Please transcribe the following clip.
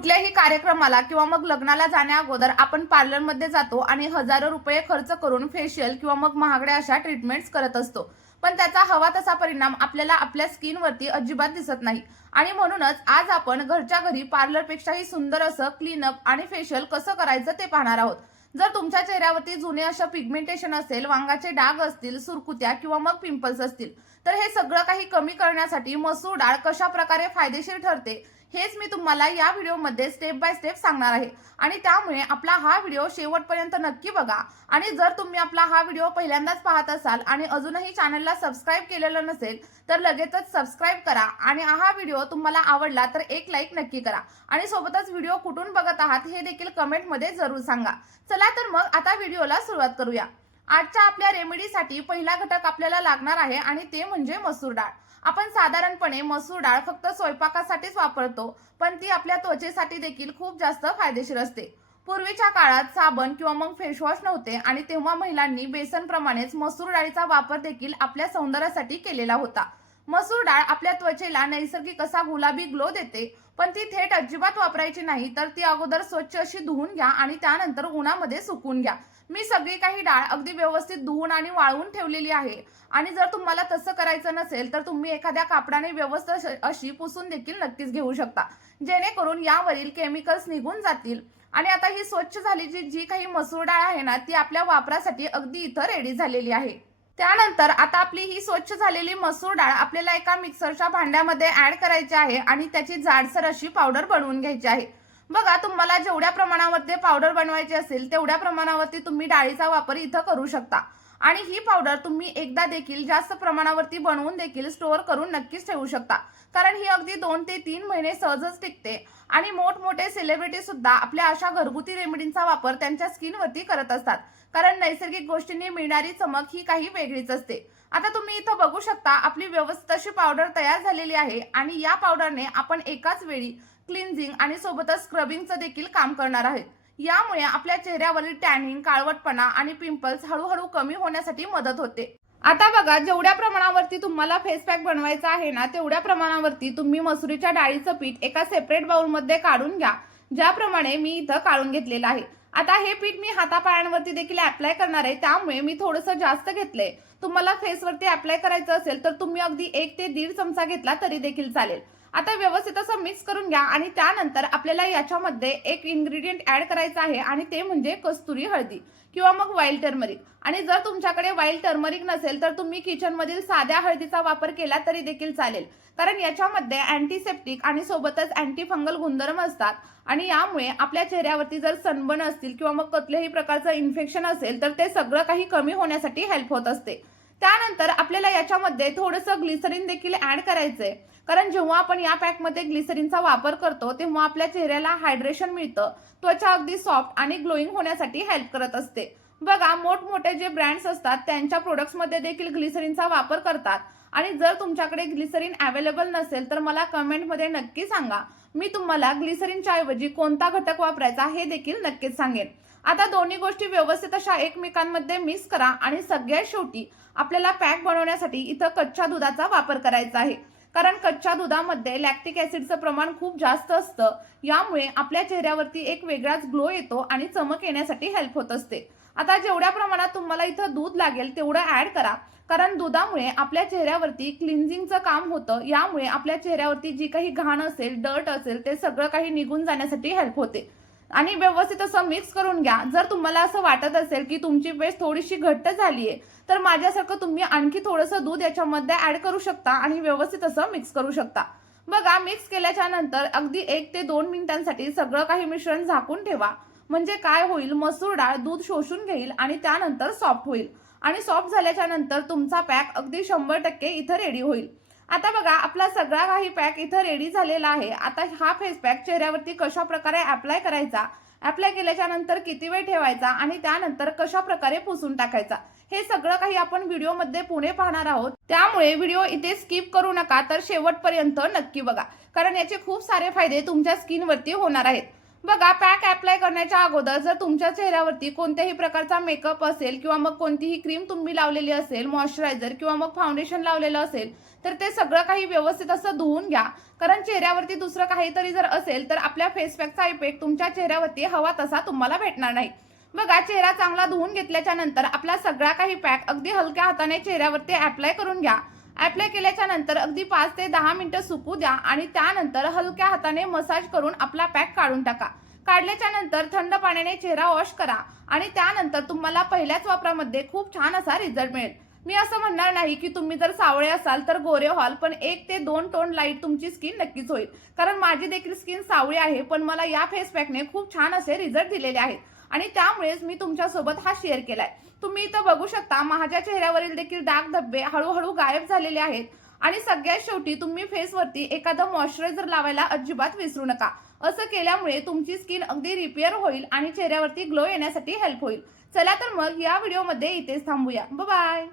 कुठल्याही कार्यक्रमाला किंवा मग लग्नाला जाण्या अगोदर आपण पार्लरमध्ये जातो आणि हजारो रुपये खर्च करून फेशियल किंवा मग महागड्या अशा ट्रीटमेंट्स करत असतो, पण त्याचा हवा तसा परिणाम आपल्याला आपल्या स्किनवरती अजिबात दिसत नाही। आणि म्हणूनच आज आपण घरच्या घरी पार्लरपेक्षाही सुंदर असं क्लीनअप आणि फेशियल कसं करायचं ते पाहणार आहोत। जर तुमच्या चेहऱ्यावरती जुने असं पिगमेंटेशन असेल, वांगाचे डाग असतील, सुरकुत्या किंवा मग पिंपल्स असतील, तर हे सगळं काही कमी करण्यासाठी मसूर डाळ कशा प्रकारे फायदेशीर ठरते हेच मी तुम्हाला या व्हिडिओमध्ये स्टेप बाय स्टेप सांगणार आहे। आणि त्यामुळे आपला हा व्हिडिओ शेवटपर्यंत नक्की बघा। आणि जर तुम्ही आपला हा व्हिडिओ पहिल्यांदाच पाहत असाल आणि अजूनही चॅनलला सबस्क्राइब केलेलं नसेल तर लगेचच सबस्क्राइब करा। आणि हा व्हिडिओ तुम्हाला आवडला तर एक लाईक नक्की करा आणि सोबतच व्हिडिओ कुठून बघत आहात हे देखील कमेंटमध्ये जरूर सांगा। चला तर मग आता व्हिडिओला सुरुवात करूया। आजच्या आपल्या रेमेडीसाठी पहिला घटक आपल्याला लागणार आहे आणि ते म्हणजे मसूर डाळ। आपण साधारणपणे मसूर डाळ फक्त स्वयंपाकासाठीच वापरतो, पण ती आपल्या त्वचेसाठी देखील खूप जास्त फायदेशीर असते। पूर्वीच्या काळात साबण किंवा मग फेसवॉश नव्हते आणि तेव्हा महिलांनी बेसन प्रमाणेच मसूर डाळीचा वापर देखील आपल्या सौंदर्यासाठी केलेला होता। मसूर डाळ आपल्या त्वचेला नैसर्गिक असा गुलाबी ग्लो देते, पण ती थेट अजिबात वापरायची नाही, तर ती अगोदर स्वच्छ अशी धुवून घ्या आणि त्यानंतर उन्हामध्ये सुकवून घ्या। मी सगळी काही डाळ अगदी व्यवस्थित धुवून आणि वाळवून ठेवलेली आहे। आणि जर तुम्हाला तसं करायचं नसेल तर तुम्ही एखाद्या कापडाने व्यवस्थित अशी पुसून देखील नक्कीच घेऊ शकता, जेणेकरून यावरील केमिकल्स निघून जातील। आणि आता ही स्वच्छ झालेली जी काही मसूर डाळ आहे ना, ती आपल्या वापरासाठी अगदी इथं रेडी झालेली आहे। त्यानंतर आता आपली ही स्वच्छ झालेली मसूर डाळ आपल्याला एका मिक्सरच्या भांड्यामध्ये ऍड करायची आहे आणि त्याची जाडसर अशी पावडर बनवून घ्यायची आहे। बघा, तुम्हाला जेवढ्या प्रमाणामध्ये पावडर बनवायची असेल तेवढ्या प्रमाणावरती तुम्ही डाळीचा वापर इथं करू शकता। आणि ही पावडर तुम्ही एकदा देखील जास्त प्रमाणावरती बनवून देखील स्टोअर करून नक्कीच ठेवू शकता, कारण ही अगदी 2 ते 3 महिने सहजच टिकते। आणि मोठमोठे सेलिब्रिटी सुद्धा आपल्या अशा घरगुती रेमेडींचा वापर त्यांच्या स्किनवरती करत असतात, कारण नैसर्गिक गोष्टींनी मिळणारी चमक ही काही वेगळीच असते। आता तुम्ही इथं बघू शकता आपली व्यवस्थित अशी पावडर तयार झालेली आहे आणि या पावडरने आपण एकाच वेळी क्लिन्झिंग आणि सोबतच स्क्रबिंगचं देखील काम करणार आहोत। यामुळे आपल्या चेहऱ्यावरील टॅनिंग, काळवटपणा आणि पिंपल्स हळूहळू कमी होण्यासाठी मदत होते। आता बघा, जेवढ्या प्रमाणावरती तुम्हाला फेस पॅक बनवायचा आहे ना, तेवढ्या प्रमाणावरती तुम्ही मसुरीच्या डाळीचं पीठ एका सेपरेट बाउलमध्ये काढून घ्या, ज्याप्रमाणे मी इथं काढून घेतलेलं आहे। आता हे पीठ मी हातापायांवरती देखील अप्लाय करणार आहे, त्यामुळे मी थोडंसं जास्त घेतलंय। तुम्हाला फेसवरती अप्लाय करायचं असेल तर तुम्ही अगदी 1 ते 1.5 चमचा घेतला तरी देखील चालेल। आता व्यवस्थित असं मिक्स करून घ्या आणि त्यानंतर आपल्याला याच्यामध्ये एक इन्ग्रेडियंट ऍड करायचा आहे आणि ते म्हणजे कस्तुरी हळदी किंवा मग वाईल्ड टर्मरिक। आणि जर तुमच्याकडे वाईल्ड टर्मरिक नसेल तर तुम्ही किचनमधील साध्या हळदीचा वापर केला तरी देखील चालेल, कारण याच्यामध्ये अँटीसेप्टिक आणि सोबतच अँटी फंगल गुणधर्म असतात। आणि यामुळे आपल्या चेहऱ्यावरती जर सनबर्न असतील किंवा मग कुठल्याही प्रकारचं इन्फेक्शन असेल तर ते सगळं काही कमी होण्यासाठी हेल्प होत असते। त्यानंतर आपल्याला याच्यामध्ये थोडंसं ग्लिसरीन देखील ऍड करायचंय, कारण जेव्हा आपण या पॅकमध्ये ग्लिसरीनचा वापर करतो तेव्हा आपल्या चेहऱ्याला हायड्रेशन मिळतं, त्वचा अगदी सॉफ्ट आणि ग्लोईंग होण्यासाठी हेल्प करत असते। बघा, मोठमोठे जे ब्रँड्स असतात त्यांच्या प्रोडक्ट्समध्ये देखील ग्लिसरीनचा वापर करतात। आणि जर तुमच्याकडे ग्लिसरीन अवेलेबल नसेल तर मला कमेंटमध्ये नक्की सांगा, मी तुम्हाला ग्लिसरीनच्या ऐवजी कोणता घटक वापरायचा हे देखील नक्कीच सांगेन। आता दोन्ही गोष्टी व्यवस्थित अशा एकमेकांमध्ये मिक्स करा आणि सगळ्यात शेवटी आपल्याला पॅक बनवण्यासाठी इथं कच्च्या दुधाचा वापर करायचा आहे, कारण कच्च्या दुधामध्ये लॅक्टिक ऍसिडचं प्रमाण खूप जास्त असतं। यामुळे आपल्या चेहऱ्यावरती एक वेगळाच ग्लो येतो आणि चमक येण्यासाठी हेल्प होत असते। आता जेवढ्या प्रमाणात तुम्हाला इथं दूध लागेल तेवढं ऍड करा, कारण दुधामुळे आपल्या चेहऱ्यावरती क्लिन्झिंगचं काम होतं। यामुळे आपल्या चेहऱ्यावरती जी काही घाण असेल, डर्ट असेल, ते सगळं काही निघून जाण्यासाठी हेल्प होते। आणि व्यवस्थित असं मिक्स करून घ्या। जर तुम्हाला असं वाटत असेल की तुमची पेस्ट थोडीशी घट्ट झालीये तर माझ्यासारखं तुम्ही आणखी थोडंसं दूध याच्यामध्ये ऍड करू शकता आणि व्यवस्थित असं मिक्स करू शकता। बघा, मिक्स केल्याच्या नंतर अगदी 1 ते 2 मिनिटांसाठी सगळं काही मिश्रण झाकून ठेवा, म्हणजे काय होईल, मसूर डाळ दूध शोषून घेईल आणि त्यानंतर सॉफ्ट होईल। आणि सॉफ्ट झाल्याच्या नंतर तुमचा पॅक अगदी 100% इथं रेडी होईल। आता बघा, आपला सगळा काही पॅक इथं रेडी झालेला आहे। आता हा फेस पॅक चेहऱ्यावरती कशा प्रकारे अप्लाय करायचा, अप्लाय केल्याच्या नंतर किती वेळ ठेवायचा आणि त्यानंतर कशा प्रकारे पुसून टाकायचा, हे सगळं काही आपण व्हिडिओमध्ये पुढे पाहणार आहोत। त्यामुळे व्हिडिओ इथे स्किप करू नका, तर शेवटपर्यंत नक्की बघा, कारण याचे खूप सारे फायदे तुमच्या स्किनवरती होणार आहेत। बघा, पॅक अप्लाय करण्याच्या अगोदर जर तुमच्या चेहऱ्यावरती कोणत्याही प्रकारचा मेकअप असेल किंवा मग कोणतीही क्रीम तुम्ही लावलेली असेल, मॉइश्चरायझर किंवा मग फाउंडेशन लावलेलं असेल, तर ते सगळं काही व्यवस्थित असं धुवून घ्या. कारण चेहऱ्यावरती दुसरं काहीतरी जर असेल तर आपल्या फेस पॅकचा इफेक्ट तुमच्या चेहऱ्यावरती हवा तसा तुम्हाला भेटणार नाही. बघा, चेहरा चांगला धुवून घेतल्याच्या नंतर आपला सगळा काही पॅक अगदी हलक्या हाताने चेहऱ्यावरती अप्लाय करून घ्या. अप्लाय केल्याच्या नंतर अगदी 5 ते 10 मिनिटं सुकू द्या आणि त्यानंतर हलक्या हाताने मसाज करून आपला पॅक काढून टाका. काढल्याच्या नंतर थंड पाण्याने चेहरा वॉश करा आणि त्यानंतर तुम्हाला पहिल्याच वापरामध्ये खूप छान असा रिझल्ट मिळेल. मी असं म्हणणार नाही की तुम्ही जर सावळे असाल तर गोरे व्हाल, पण 1 ते 2 टोन लाईट तुमची स्किन नक्कीच होईल. कारण माझी देखील स्किन सावळी आहे, पण मला या फेस पॅकने खूप छान असे रिझल्ट दिलेले आहेत आणि त्यामुळेच मी तुमच्यासोबत हा शेअर केलाय. तुम्ही इथं बघू शकता, माझ्या चेहऱ्यावरील देखील डाग धब्बे हळूहळू गायब झालेले आहेत. आणि सगळ्यात शेवटी तुम्ही फेसवरती एखादं मॉइश्चरायझर लावायला अजिबात विसरू नका. असं केल्यामुळे तुमची स्किन अगदी रिपेअर होईल आणि चेहऱ्यावरती ग्लो येण्यासाठी हेल्प होईल. चला तर मग या व्हिडिओमध्ये इथेच थांबूया. बाय.